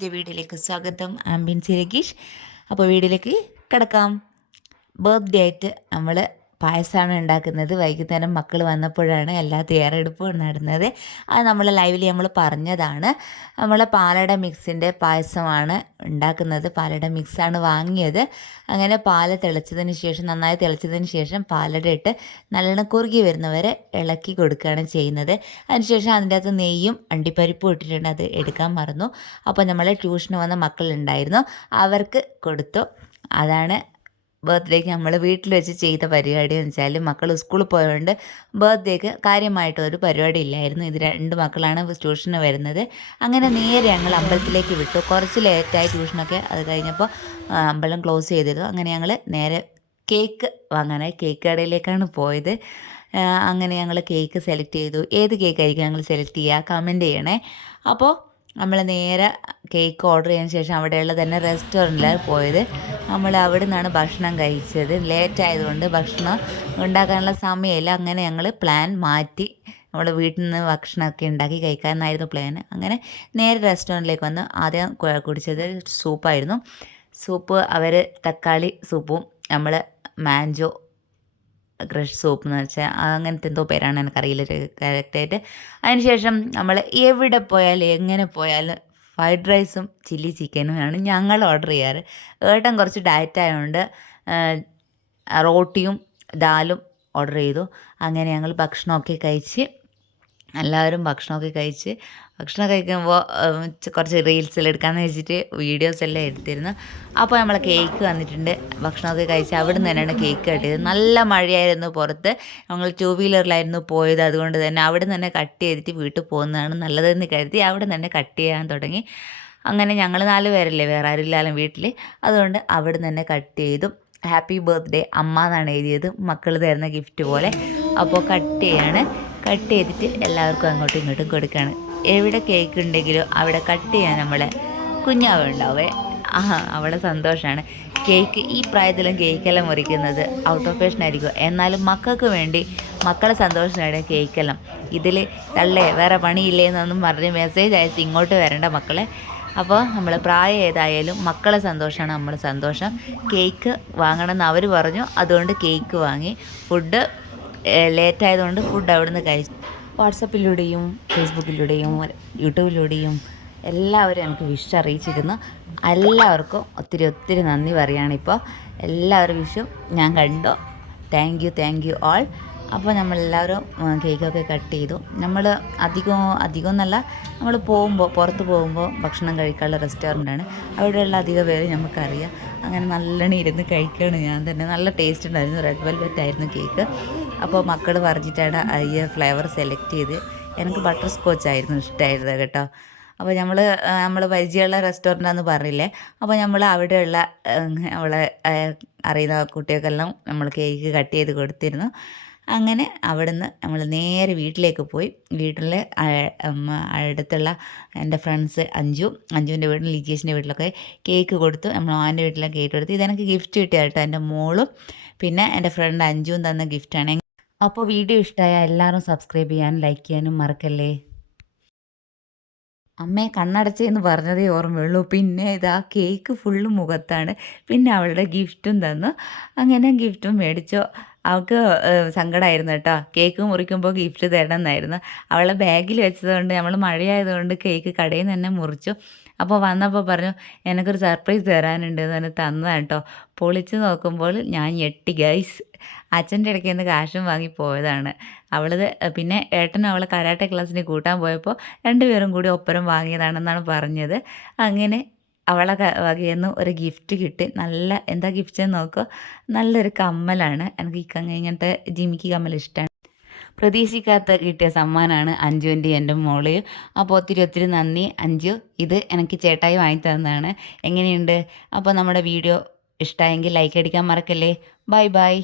പുതിയ വീഡിയോയിലേക്ക് സ്വാഗതം. ആംബിയൻസി രഗീഷ്. അപ്പോൾ വീഡിയോയിലേക്ക് കിടക്കാം. ബർത്ത്ഡേ ആയിട്ട് നമ്മൾ പായസമാണ് ഉണ്ടാക്കുന്നത്. വൈകുന്നേരം മക്കൾ വന്നപ്പോഴാണ് എല്ലാ തയ്യാറെടുപ്പും നടന്നത്. അത് നമ്മൾ ലൈവിൽ നമ്മൾ പറഞ്ഞതാണ്. നമ്മൾ പാലട മിക്സിൻ്റെ പായസമാണ് ഉണ്ടാക്കുന്നത്. പാലട മിക്സാണ് വാങ്ങിയത്. അങ്ങനെ പാല് തിളച്ചതിന് ശേഷം, നന്നായി തിളച്ചതിന് ശേഷം പാലട ഇട്ട് നല്ലോണം കുറുകി വരുന്നവരെ ഇളക്കി കൊടുക്കുകയാണ് ചെയ്യുന്നത്. അതിനുശേഷം അതിൻ്റെ അകത്ത് നെയ്യും അണ്ടിപ്പരിപ്പും ഇട്ടിട്ടുണ്ട്. അത് എടുക്കാൻ മറന്നു. അപ്പോൾ നമ്മൾ ട്യൂഷന് വന്ന മക്കളുണ്ടായിരുന്നു, അവർക്ക് കൊടുത്തു. അതാണ് ബർത്ത്ഡേക്ക് നമ്മൾ വീട്ടിൽ വെച്ച് ചെയ്ത പരിപാടി എന്ന് വെച്ചാൽ, മക്കൾ സ്കൂളിൽ പോയതുകൊണ്ട് ബർത്ത്ഡേക്ക് കാര്യമായിട്ടൊരു പരിപാടി ഇല്ലായിരുന്നു. ഇത് 2 മക്കളാണ് ട്യൂഷന് വരുന്നത്. അങ്ങനെ നേരെ ഞങ്ങൾ അമ്പലത്തിലേക്ക് വിട്ടു. കുറച്ച് ലേറ്റായി ട്യൂഷനൊക്കെ. അത് കഴിഞ്ഞപ്പോൾ അമ്പലം ക്ലോസ് ചെയ്തിരുന്നു. അങ്ങനെ ഞങ്ങൾ നേരെ കേക്ക് വാങ്ങാനായി കേക്ക് കടയിലേക്കാണ് പോയത്. അങ്ങനെ ഞങ്ങൾ കേക്ക് സെലക്ട് ചെയ്തു. ഏത് കേക്കായിരിക്കും ഞങ്ങൾ സെലക്ട് ചെയ്യുക, കമൻറ്റ് ചെയ്യണേ. അപ്പോൾ നമ്മൾ നേരെ കേക്ക് ഓർഡർ ചെയ്തതിന് ശേഷം അവിടെയുള്ള തന്നെ റെസ്റ്റോറൻറ്റിലാണ് പോയത്. നമ്മൾ അവിടെ നിന്നാണ് ഭക്ഷണം കഴിച്ചത്. ലേറ്റ് ആയതുകൊണ്ട് ഭക്ഷണം ഉണ്ടാക്കാനുള്ള സമയമില്ല. അങ്ങനെ ഞങ്ങൾ പ്ലാൻ മാറ്റി. നമ്മൾ വീട്ടിൽ നിന്ന് ഭക്ഷണമൊക്കെ ഉണ്ടാക്കി കഴിക്കാമെന്നായിരുന്നു പ്ലാൻ. അങ്ങനെ നേരെ റെസ്റ്റോറൻറ്റിലേക്ക് വന്ന് ആദ്യം കുടിച്ചത് സൂപ്പായിരുന്നു. സൂപ്പ് അവർ തക്കാളി സൂപ്പും നമ്മൾ മാഞ്ചോ ക്രഷ് സൂപ്പ് എന്ന് വെച്ചാൽ അങ്ങനത്തെ എന്തോ പേരാണ്, എനിക്കറിയില്ല കറക്റ്റായിട്ട്. അതിനുശേഷം നമ്മൾ എവിടെ പോയാലും എങ്ങനെ പോയാലും ഫ്രൈഡ് റൈസും ചില്ലി ചിക്കനുമാണ് ഞങ്ങൾ ഓർഡർ ചെയ്യാറ്. ഏട്ടൻ കുറച്ച് ഡയറ്റ് ആയതുകൊണ്ട് റോട്ടിയും ദാലും ഓർഡർ ചെയ്തു. അങ്ങനെ ഞങ്ങൾ ഭക്ഷണമൊക്കെ കഴിച്ച്, എല്ലാവരും ഭക്ഷണം കഴിക്കുമ്പോൾ കുറച്ച് റീൽസെല്ലാം എടുക്കാമെന്ന് വെച്ചിട്ട് വീഡിയോസ് എല്ലാം എടുത്തിരുന്നു. അപ്പോൾ നമ്മൾ കേക്ക് വന്നിട്ടുണ്ട്. ഭക്ഷണമൊക്കെ കഴിച്ച് അവിടെ നിന്ന് തന്നെയാണ് കേക്ക് കട്ടിയത്. നല്ല മഴയായിരുന്നു പുറത്ത്. ഞങ്ങൾ 2 വീലറിലായിരുന്നു പോയത്. അതുകൊണ്ട് തന്നെ അവിടെ നിന്ന് തന്നെ കട്ട് ചെയ്തിട്ട് വീട്ടിൽ പോകുന്നതാണ് നല്ലതെന്ന് കരുതി അവിടെ നിന്ന് തന്നെ കട്ട് ചെയ്യാൻ തുടങ്ങി. അങ്ങനെ ഞങ്ങൾ 4 പേരല്ലേ, വേറെ ആരില്ലാലും വീട്ടിൽ. അതുകൊണ്ട് അവിടെ നിന്ന് തന്നെ കട്ട് ചെയ്തു. ഹാപ്പി ബർത്ത്ഡേ അമ്മ എന്നാണ് എഴുതിയത്, മക്കൾ തരുന്ന ഗിഫ്റ്റ് പോലെ. അപ്പോൾ കട്ട് ചെയ്തിട്ട് എല്ലാവർക്കും അങ്ങോട്ടും ഇങ്ങോട്ടും കൊടുക്കുകയാണ്. എവിടെ കേക്ക് ഉണ്ടെങ്കിലും അവിടെ കട്ട് ചെയ്യാൻ നമ്മളെ കുഞ്ഞാവുണ്ടാവേ. അവളെ സന്തോഷമാണ്. കേക്ക് ഈ പ്രായത്തിലും കേക്കെല്ലാം മുറിക്കുന്നത് ഔട്ട് ഓഫ് ഫാഷൻ ആയിരിക്കും. എന്നാലും മക്കൾക്ക് വേണ്ടി, മക്കളെ സന്തോഷമാണ് കേക്കെല്ലാം. ഇതിൽ തള്ളേ വേറെ പണിയില്ലേന്നൊന്നും പറഞ്ഞ് മെസ്സേജ് അയച്ച് ഇങ്ങോട്ട് വരേണ്ട മക്കളെ. അപ്പോൾ നമ്മൾ പ്രായം ഏതായാലും മക്കളെ സന്തോഷമാണ് നമ്മളെ സന്തോഷം. കേക്ക് വാങ്ങണമെന്ന് അവർ പറഞ്ഞു, അതുകൊണ്ട് കേക്ക് വാങ്ങി. ഫുഡ് ലേറ്റായതുകൊണ്ട് ഫുഡ് അവിടുന്ന് കഴിച്ചു. വാട്സപ്പിലൂടെയും ഫേസ്ബുക്കിലൂടെയും യൂട്യൂബിലൂടെയും എല്ലാവരും എനിക്ക് വിഷ് അറിയിച്ചിരുന്നു. എല്ലാവർക്കും ഒത്തിരി നന്ദി പറയുകയാണിപ്പോൾ. എല്ലാവരും വിഷും ഞാൻ കണ്ടു. Thank you all. അപ്പോൾ നമ്മളെല്ലാവരും കേക്കൊക്കെ കട്ട് ചെയ്തു. നമ്മൾ അധികം എന്നല്ല, നമ്മൾ പുറത്ത് പോകുമ്പോൾ ഭക്ഷണം കഴിക്കാനുള്ള റെസ്റ്റോറൻ്റാണ്. അവിടെയുള്ള അധികം പേര് നമുക്കറിയാം. അങ്ങനെ നല്ലോണം ഇരുന്ന് കഴിക്കുകയാണ് ഞാൻ തന്നെ. നല്ല ടേസ്റ്റ് ഉണ്ടായിരുന്നു. റെഡ് വെൽവെറ്റ് ആയിരുന്നു കേക്ക്. അപ്പോൾ മക്കൾ പറഞ്ഞിട്ടാണ് ഈ ഫ്ലേവർ സെലക്ട് ചെയ്ത്. എനിക്ക് ബട്ടർ സ്കോച്ച് ആയിരുന്നു ഇഷ്ടമായിരുന്നത് കേട്ടോ. അപ്പോൾ നമ്മൾ പരിചയമുള്ള റെസ്റ്റോറൻ്റാന്ന് പറഞ്ഞില്ലേ, അപ്പോൾ നമ്മൾ അവിടെയുള്ള അവളെ അറിയുന്ന കുട്ടികൾക്കെല്ലാം നമ്മൾ കേക്ക് കട്ട് ചെയ്ത് കൊടുത്തിരുന്നു. അങ്ങനെ അവിടുന്ന് നമ്മൾ നേരെ വീട്ടിലേക്ക് പോയി. വീട്ടിൽ അടുത്തുള്ള എൻ്റെ ഫ്രണ്ട്സ് അഞ്ജുവിൻ്റെ വീട്ടിൽ, ലിജേഷിൻ്റെ വീട്ടിലൊക്കെ കേക്ക് കൊടുത്തു. നമ്മൾ അവൻ്റെ വീട്ടിലൊക്കെ കേക്ക് കൊടുത്തു. ഇതെനിക്ക് ഗിഫ്റ്റ് കിട്ടിയ കേട്ടോ, എൻ്റെ മോളും പിന്നെ എൻ്റെ ഫ്രണ്ട് അഞ്ജുവും തന്ന ഗിഫ്റ്റാണ്. അപ്പോൾ വീഡിയോ ഇഷ്ടമായാൽ എല്ലാവരും സബ്സ്ക്രൈബ് ചെയ്യാനും ലൈക്ക് ചെയ്യാനും മറക്കല്ലേ. അമ്മയെ കണ്ണടച്ചെന്ന് പറഞ്ഞതേ ഓർമ്മയുള്ളൂ. പിന്നെ ഇതാ കേക്ക് ഫുള്ള് മുഖത്താണ്. പിന്നെ അവളുടെ ഗിഫ്റ്റും തന്നു. അങ്ങനെ ഗിഫ്റ്റും മേടിച്ചു. അവൾക്ക് സങ്കടമായിരുന്നു കേട്ടോ, കേക്ക് മുറിക്കുമ്പോൾ ഗിഫ്റ്റ് തരണമെന്നായിരുന്നു. അവളെ ബാഗിൽ വെച്ചതുകൊണ്ട്, നമ്മൾ മഴയായതുകൊണ്ട് കേക്ക് കടയിൽ നിന്ന് തന്നെ മുറിച്ചു. അപ്പോൾ വന്നപ്പോൾ പറഞ്ഞു എനിക്കൊരു സർപ്രൈസ് തരാനുണ്ട് എന്ന് പറഞ്ഞ് തന്നതാണ് കേട്ടോ. പൊളിച്ച് നോക്കുമ്പോൾ ഞാൻ ഞെട്ടി ഗൈസ്. അച്ഛൻ്റെ ഇടയ്ക്ക് നിന്ന് കാശും വാങ്ങി പോയതാണ്. അവളത് പിന്നെ ഏട്ടനും അവളെ കരാട്ടെ ക്ലാസ്സിന് കൂട്ടാൻ പോയപ്പോൾ 2 പേരും കൂടി ഒപ്പരം വാങ്ങിയതാണെന്നാണ് പറഞ്ഞത്. അങ്ങനെ അവളെ വകയെന്ന് ഒരു ഗിഫ്റ്റ് കിട്ടി. നല്ല എന്താ ഗിഫ്റ്റ് എന്ന് നോക്കുക, നല്ലൊരു കമ്മലാണ്. എനിക്ക് ഇങ്ങനത്തെ ജിമിക്ക് കമ്മൽ ഇഷ്ടമാണ്. പ്രതീക്ഷിക്കാത്ത കിട്ടിയ സമ്മാനമാണ് അഞ്ജുവിൻ്റെയും എൻ്റെ മോളെയും. അപ്പോൾ ഒത്തിരി നന്ദി അഞ്ജു. ഇത് എനിക്ക് ചേട്ടായി വാങ്ങി തന്നതാണ്. എങ്ങനെയുണ്ട്? അപ്പോൾ നമ്മുടെ വീഡിയോ ഇഷ്ടമായെങ്കിൽ ലൈക്ക് അടിക്കാൻ മറക്കല്ലേ. ബൈ.